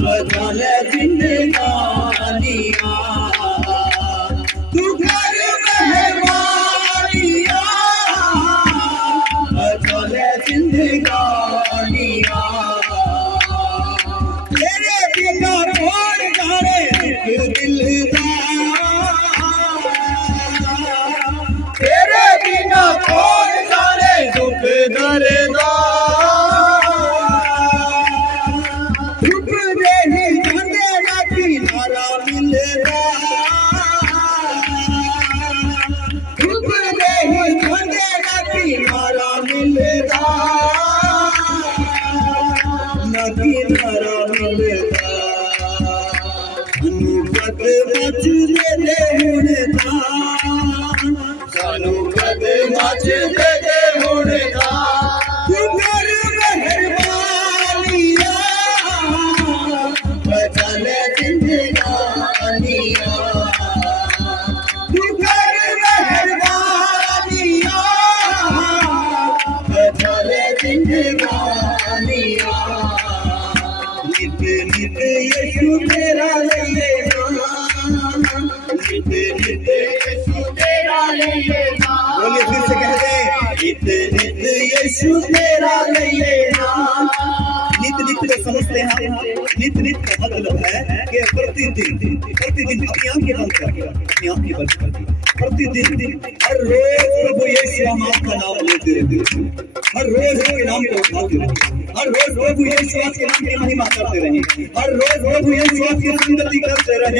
बदले जिंदगानिया तू कर मेहरबानिया बदले जिंदगानिया तेरे बिना कौन जाने तेरे बिना कौन जाने दुख दर्दा दुख दे ही जाने ना किनारा मिलेगा दुख दे ही जाने ना किनारा मिलेगा ना किनारा मिलेगा अनुपत बच दे हुणदा सानू कद मच दे हुणदा तू कर मेहरबानिया बदले जिंदगानिया तू कर मेहरबानिया बदले जिंदगानिया नित नित यीशु तेरा लइए नित नित यीशु तेरा लइए बोलिए फिर से कह दे नित नित यीशु तेरा लइए नित नित को समझते हैं नित नित का मतलब है कि प्रतिदिन अपनी आंखें बंद करके अपनी आंखें बंद करके प्रतिदिन हर रोज प्रभु यीशु हम आपका नाम लेते रहते हर रोज उसके नाम को उठाते रहे हर रोज प्रभु यीशु के नाम की महिमा करते रहे हर रोज प्रभु यीशु की संगति करते रहे।